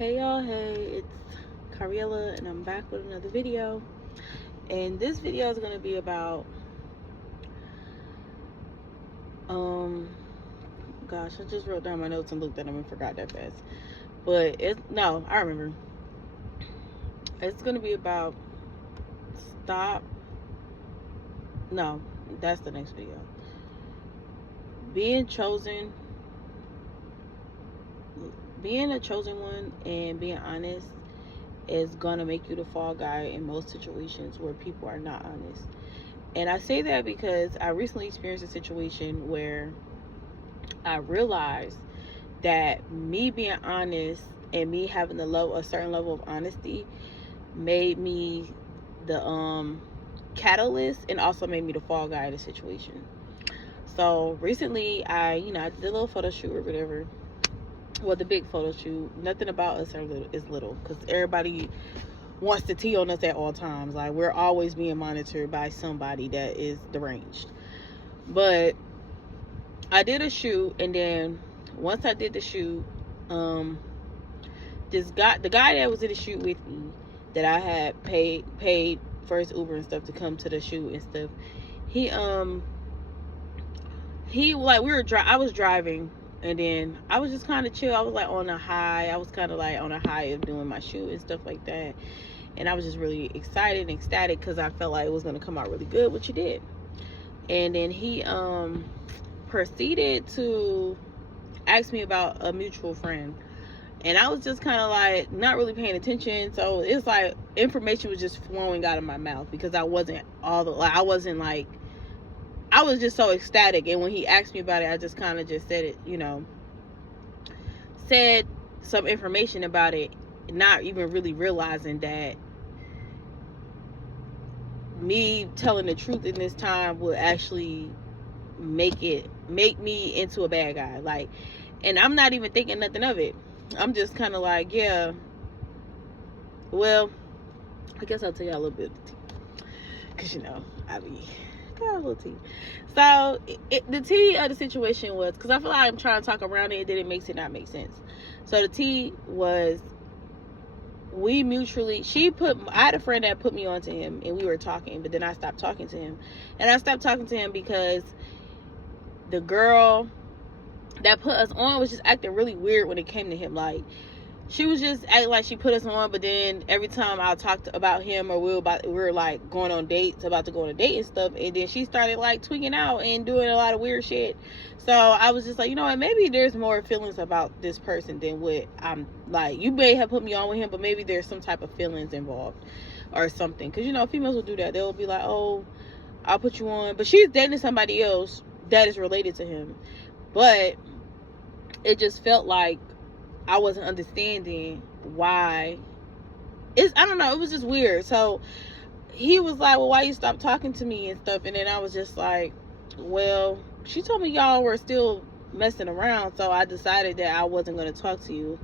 Hey y'all, hey, it's Cariella and I'm back with another video. And this video is going to be about, gosh, I just wrote down my notes and looked at them and forgot that fast. But I remember. It's going to be about stop, no, that's the next video. Being a chosen one and being honest is gonna make you the fall guy in most situations where people are not honest. And I say that because I recently experienced a situation where I realized that me being honest and me having a certain level of honesty made me the catalyst and also made me the fall guy in the situation. So recently I did a little photo shoot or whatever. Well, the big photo shoot. Nothing about us is little, because everybody wants to tea on us at all times. Like, we're always being monitored by somebody that is deranged. But I did a shoot, and then once I did the shoot, the guy that was in the shoot with me, that I had paid for his Uber and stuff to come to the shoot and stuff, I was driving. And then I was just kind of chill. I was like on a high. I was kind of like on a high of doing my shoot and stuff like that. And I was just really excited and ecstatic because I felt like it was going to come out really good, which it did. And then he proceeded to ask me about a mutual friend. And I was just kind of like not really paying attention. So it's like information was just flowing out of my mouth because I was just so ecstatic. And when he asked me about it, I just kind of just said it, said some information about it, not even really realizing that me telling the truth in this time would actually make me into a bad guy. Like, and I'm not even thinking nothing of it. I'm just kind of like, yeah, well, I guess I'll tell y'all a little bit of the tea. Because, I got a little tea. So the tea of the situation was, because I feel like I'm trying to talk around it, then it makes it not make sense. So the tea was, I had a friend that put me on to him, and we were talking, but then I stopped talking to him. And I stopped talking to him because the girl that put us on was just acting really weird when it came to him. Like, she was just acting like she put us on, but then every time I talked about him, or we were like going on dates, about to go on a date and stuff, and then she started like tweaking out and doing a lot of weird shit. So I was just like, you know what, maybe there's more feelings about this person than what I'm like. You may have put me on with him, but maybe there's some type of feelings involved or something. Because females will do that. They'll be like, oh, I'll put you on, but she's dating somebody else that is related to him. But it just felt like I wasn't understanding why. I don't know, it was just weird. So he was like, well, why you stop talking to me and stuff? And then I was just like, well, she told me y'all were still messing around, so I decided that I wasn't going to talk to you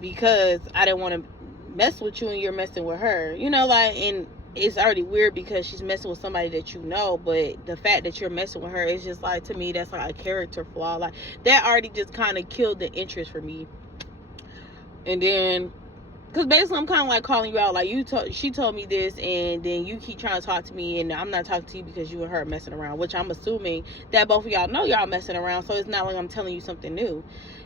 because I didn't want to mess with you and you're messing with her. And it's already weird because she's messing with somebody that but the fact that you're messing with her is just like, to me, that's like a character flaw. Like, that already just kind of killed the interest for me. And then, because basically I'm kind of like calling you out, like, she told me this, and then you keep trying to talk to me, and I'm not talking to you because you and her are messing around, which I'm assuming that both of y'all know y'all messing around, so it's not like I'm telling you something new.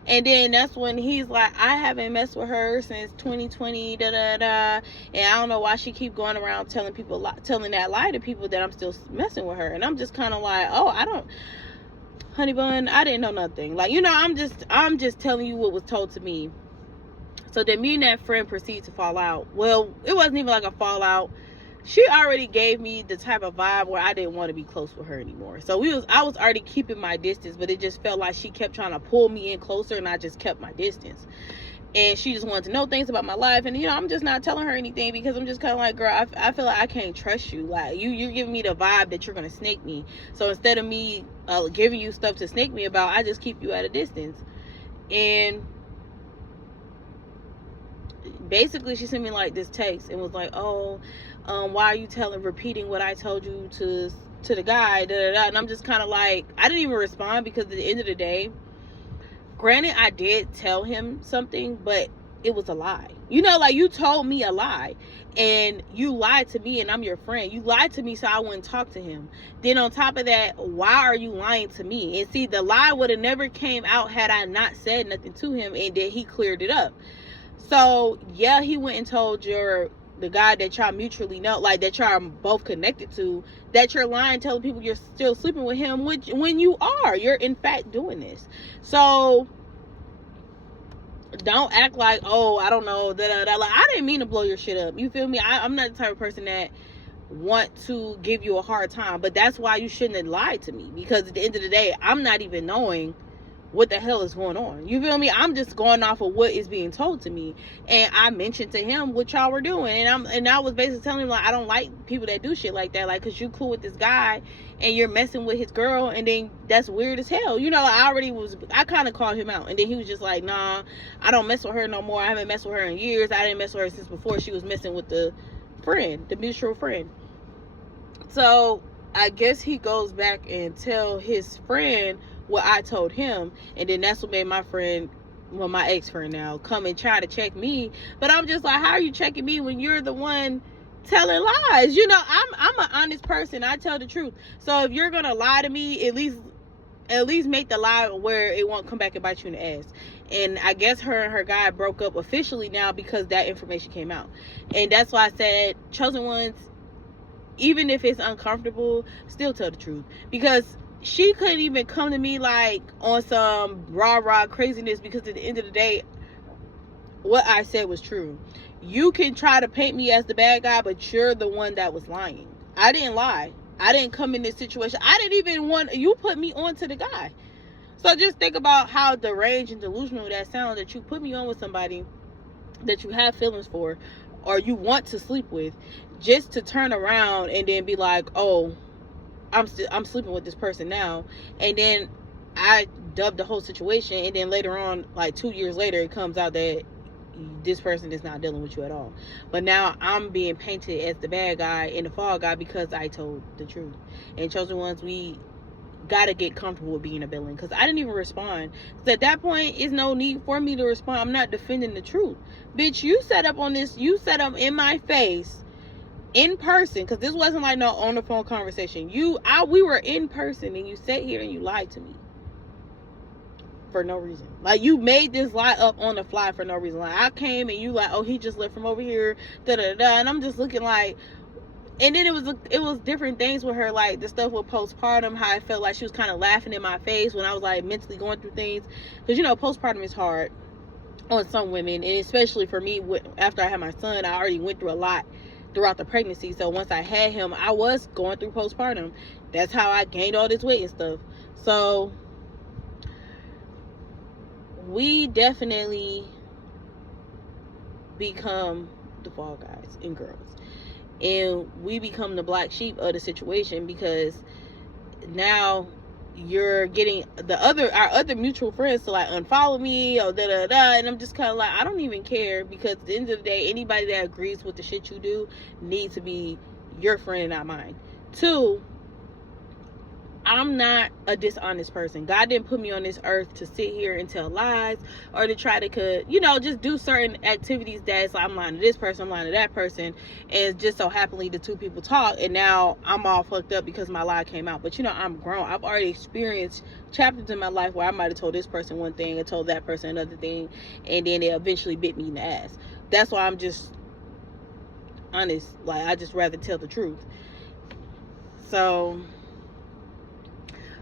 And then that's when he's like, I haven't messed with her since 2020, and I don't know why she keep going around telling that lie to people that I'm still messing with her. And I'm just kind of like, oh, honey bun, I didn't know nothing. Like, I'm just telling you what was told to me. So then me and that friend proceeded to fall out. Well, it wasn't even like a fallout. She already gave me the type of vibe where I didn't want to be close with her anymore. So I was already keeping my distance, but it just felt like she kept trying to pull me in closer, and I just kept my distance. And she just wanted to know things about my life, and I'm just not telling her anything because I'm just kind of like, girl, I feel like I can't trust you. Like, you're giving me the vibe that you're gonna snake me. So instead of me giving you stuff to snake me about, I just keep you at a distance. And basically she sent me like this text and was like, oh, why are you repeating what I told you to the guy, da, da, da. And I'm just kind of like, I didn't even respond because at the end of the day, Granted, I did tell him something, but it was a lie. You know, like, you told me a lie, and you lied to me, and I'm your friend. You lied to me so I wouldn't talk to him. Then on top of that, why are you lying to me? And see, the lie would have never came out had I not said nothing to him, and then he cleared it up. So yeah, he went and told the guy that y'all mutually know, like, that y'all both connected to, that you're lying, telling people you're still sleeping with him, which, when you're in fact doing this. So don't act like, oh, I don't know, like, I didn't mean to blow your shit up. You feel me? I'm not the type of person that want to give you a hard time, but that's why you shouldn't have lied to me, because at the end of the day, I'm not even knowing what the hell is going on. You feel me? I'm just going off of what is being told to me. And I mentioned to him what y'all were doing, and I was basically telling him, like, I don't like people that do shit like that, like, cause you cool with this guy and you're messing with his girl, and then that's weird as hell. You know, I kind of called him out, and then he was just like, nah, I don't mess with her no more. I haven't messed with her in years. I didn't mess with her since before she was messing with the mutual friend. So I guess he goes back and tell his friend what I told him, and then that's what made my friend, well, my ex-friend now, come and try to check me. But I'm just like, how are you checking me when you're the one telling lies? You know, I'm an honest person. I tell the truth. So if you're gonna lie to me, at least make the lie where it won't come back and bite you in the ass. And I guess her and her guy broke up officially now because that information came out. And that's why I said, chosen ones, even if it's uncomfortable, still tell the truth. Because she couldn't even come to me like on some rah craziness, because at the end of the day, what I said was true. You can try to paint me as the bad guy, but you're the one that was lying. I didn't lie. I didn't come in this situation. I didn't even want you put me on to the guy. So just think about how deranged and delusional that sounds, that you put me on with somebody that you have feelings for or you want to sleep with, just to turn around and then be like, oh, I'm sleeping with this person now. And then I dubbed the whole situation, and then later on, like 2 years later, it comes out that this person is not dealing with you at all. But now I'm being painted as the bad guy and the fall guy because I told the truth. And chosen ones, we gotta get comfortable with being a villain, because I didn't even respond. Because at that point, it's no need for me to respond. I'm not defending the truth. Bitch, you set up in my face, in person, because this wasn't like no on the phone conversation. We were in person, and you sat here and you lied to me for no reason. Like, you made this lie up on the fly for no reason. Like, I came and you like, oh, he just left from over here, and I'm just looking like. And then it was different things with her, like the stuff with postpartum, how I felt like she was kind of laughing in my face when I was like mentally going through things, because you know, postpartum is hard on some women, and especially for me, after I had my son, I already went through a lot throughout the pregnancy. So once I had him, I was going through postpartum. That's how I gained all this weight and stuff. So we definitely become the fall guys and girls, and we become the black sheep of the situation, because now you're getting our other mutual friends to like unfollow me or and I'm just kind of like, I don't even care, because at the end of the day, anybody that agrees with the shit you do needs to be your friend and not mine. 2, I'm not a dishonest person. God didn't put me on this earth to sit here and tell lies, or to try to, just do certain activities that's like, I'm lying to this person, I'm lying to that person, and just so happily the two people talk, and now I'm all fucked up because my lie came out. But I'm grown. I've already experienced chapters in my life where I might have told this person one thing and told that person another thing, and then it eventually bit me in the ass. That's why I'm just honest. Like, I just rather tell the truth. So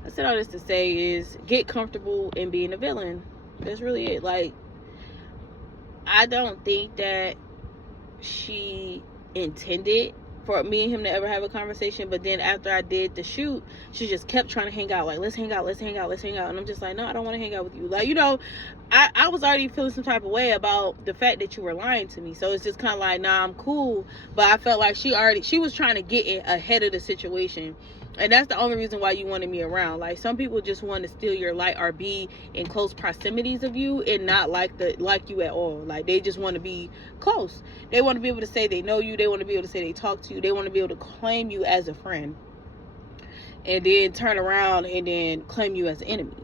I said all this to say is, get comfortable in being a villain. That's really it. Like, I don't think that she intended for me and him to ever have a conversation, but then after I did the shoot, she just kept trying to hang out, like, let's hang out, and I'm just like, no, I don't want to hang out with you. Like, I was already feeling some type of way about the fact that you were lying to me, so it's just kind of like, nah, I'm cool. But I felt like she was trying to get in ahead of the situation, and that's the only reason why you wanted me around. Like, some people just want to steal your light or be in close proximities of you and not like you at all. Like, they just want to be close. They want to be able to say they know you. They want to be able to say they talk to you. They want to be able to claim you as a friend, and then turn around and then claim you as an enemy.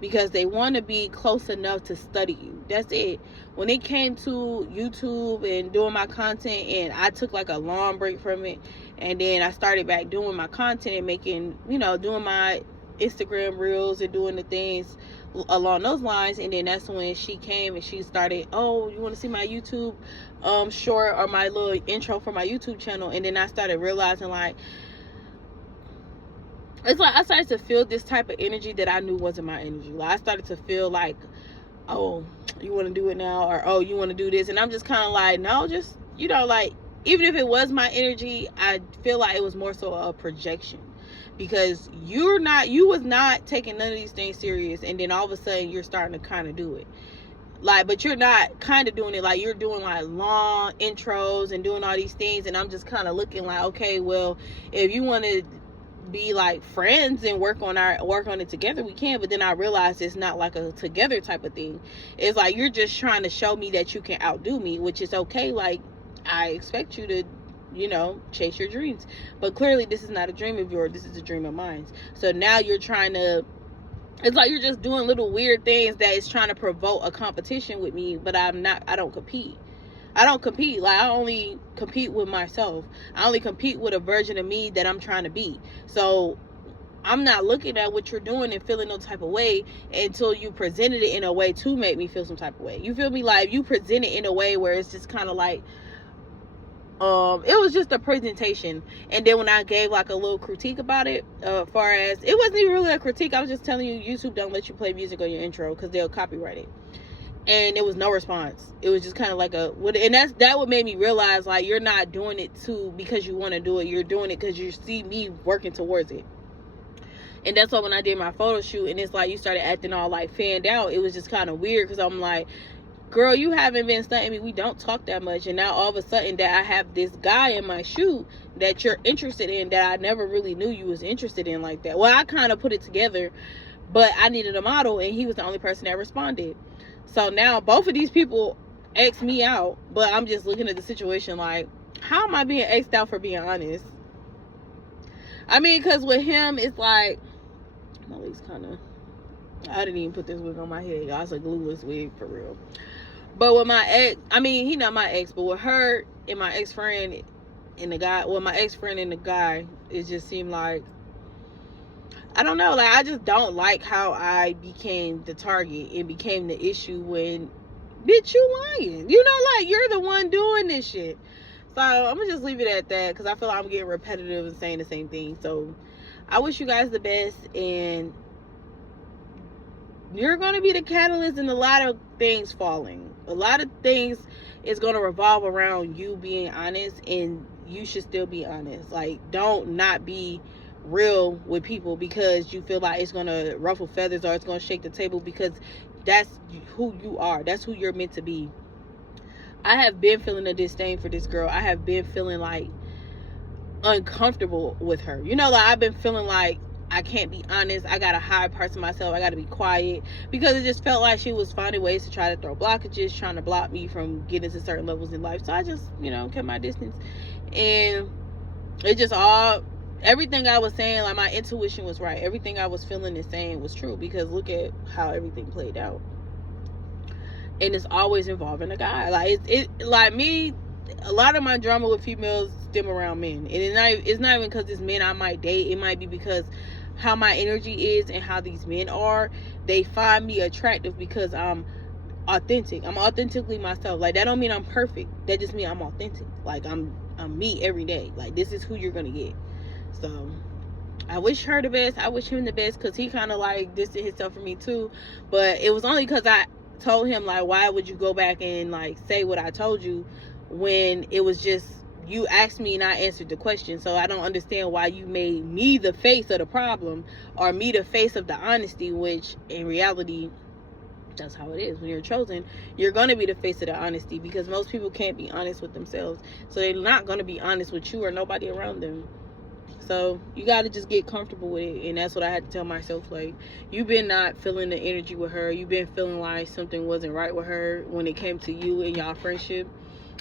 because they want to be close enough to study you. That's it. When it came to YouTube and doing my content, and I took like a long break from it, and then I started back doing my content and making, doing my Instagram reels and doing the things along those lines. And then that's when she came and she started, oh, you want to see my YouTube short, or my little intro for my YouTube channel? And then I started realizing, like, it's like I started to feel this type of energy that I knew wasn't my energy. Like, I started to feel like, oh, you want to do it now, or oh, you want to do this. And I'm just kind of like, no, just, like, even if it was my energy, I feel like it was more so a projection, because you was not taking none of these things serious, and then all of a sudden you're starting to kind of do it. Like, but you're not kind of doing it, like you're doing like long intros and doing all these things, and I'm just kind of looking like, okay, well, if you want to be like friends and work on it together, we can. But then I realized it's not like a together type of thing. It's like you're just trying to show me that you can outdo me, which is okay. Like, I expect you to chase your dreams, but clearly this is not a dream of yours, this is a dream of mine. So now you're trying to, it's like you're just doing little weird things that is trying to provoke a competition with me. But I don't compete. Like, I only compete with myself. I only compete with a version of me that I'm trying to be. So I'm not looking at what you're doing and feeling no type of way until you presented it in a way to make me feel some type of way. You feel me? Like, you present it in a way where it's just kind of like, it was just a presentation. And then when I gave like a little critique about it, far as it wasn't even really a critique, I was just telling you YouTube don't let you play music on your intro because they'll copyright it. And it was no response. It was just kind of like and that what made me realize, like, you're not doing it because you want to do it. You're doing it because you see me working towards it. And that's why when I did my photo shoot and it's like you started acting all like fanned out, it was just kind of weird, because I'm like, girl, you haven't been stunting me. We don't talk that much. And now all of a sudden that I have this guy in my shoot that you're interested in, that I never really knew you was interested in like that. Well, I kind of put it together, but I needed a model and he was the only person that responded. So now both of these people X me out, but I'm just looking at the situation like, how am I being X'd out for being honest? I mean, because with him, it's like, my wig's kind of, I didn't even put this wig on my head, y'all. It's a glueless wig for real. But with my ex, I mean, he not my ex, but with her and my ex-friend and the guy, well, my ex-friend and the guy, it just seemed like, I don't know, like, I just don't like how I became the target and became the issue when, bitch, you lying. Like, you're the one doing this shit. So I'm gonna just leave it at that, because I feel like I'm getting repetitive and saying the same thing. So I wish you guys the best, and you're gonna be the catalyst in a lot of things falling. A lot of things is gonna revolve around you being honest, and you should still be honest. Like, don't not be real with people because you feel like it's gonna ruffle feathers or it's gonna shake the table, because that's who you are. That's who you're meant to be. I have been feeling a disdain for this girl. I have been feeling like uncomfortable with her. Like, I've been feeling like I can't be honest. I gotta hide parts of myself. I gotta be quiet, because it just felt like she was finding ways to try to throw blockages, trying to block me from getting to certain levels in life. So I just, kept my distance. And it just everything I was saying, like, my intuition was right. Everything I was feeling and saying was true, because look at how everything played out. And it's always involving a guy. Like, like me, a lot of my drama with females stem around men. And it's not even because it's men I might date. It might be because how my energy is and how these men are. They find me attractive because I'm authentic. I'm authentically myself. Like, that don't mean I'm perfect. That just means I'm authentic. Like, I'm me every day. Like, this is who you're gonna get. So I wish her the best. I wish him the best, because he kind of like distanced himself from me too. But it was only because I told him, like, why would you go back and like say what I told you when it was just you asked me and I answered the question. So I don't understand why you made me the face of the problem or me the face of the honesty, which in reality, that's how it is. When you're chosen, you're going to be the face of the honesty, because most people can't be honest with themselves. So they're not going to be honest with you or nobody around them. So you got to just get comfortable with it. And that's what I had to tell myself. Like, you've been not feeling the energy with her. You've been feeling like something wasn't right with her when it came to you and y'all friendship.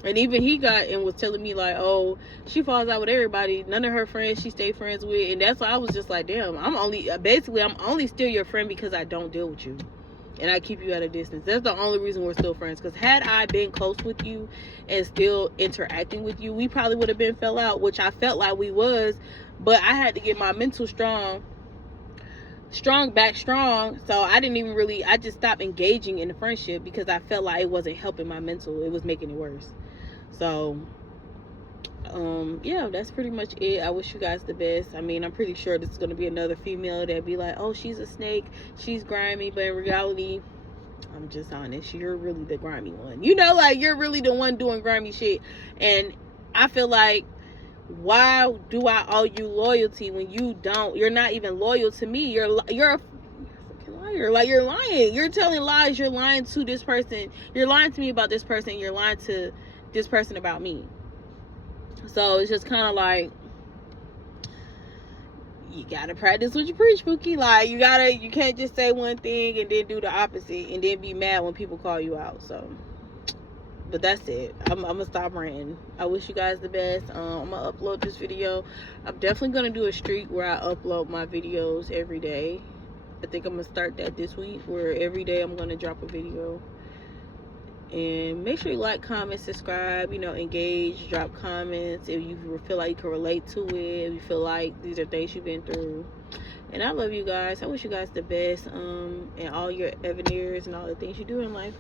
And even he got and was telling me like, oh, she falls out with everybody. None of her friends she stay friends with. And that's why I was just like, damn, I'm only still your friend because I don't deal with you. And I keep you at a distance. That's the only reason we're still friends. Because had I been close with you and still interacting with you, we probably would have been fell out, which I felt like we was. But I had to get my mental strong, so I just stopped engaging in the friendship because I felt like it wasn't helping my mental, it was making it worse. So yeah, that's pretty much it. I wish you guys the best. I mean, I'm pretty sure this is going to be another female that be like, oh, she's a snake, she's grimy, but in reality, I'm just honest, you're really the grimy one, like you're really the one doing grimy shit. And I feel like, why do I owe you loyalty when you're not even loyal to me? You're a fucking liar. Like, you're lying. You're telling lies. You're lying to this person. You're lying to me about this person. You're lying to this person about me. So it's just kind of like, you gotta practice what you preach, Pookie. Like, you can't just say one thing and then do the opposite and then be mad when people call you out. So, but that's it. I'm gonna stop ranting. I wish you guys the best. I'm gonna upload this video. I'm definitely gonna do a streak where I upload my videos every day. I think I'm gonna start that this week, where every day I'm gonna drop a video. And make sure you like, comment, subscribe, engage, drop comments if you feel like you can relate to it, if you feel like these are things you've been through. And I love you guys. I wish you guys the best, and all your endeavors and all the things you do in life.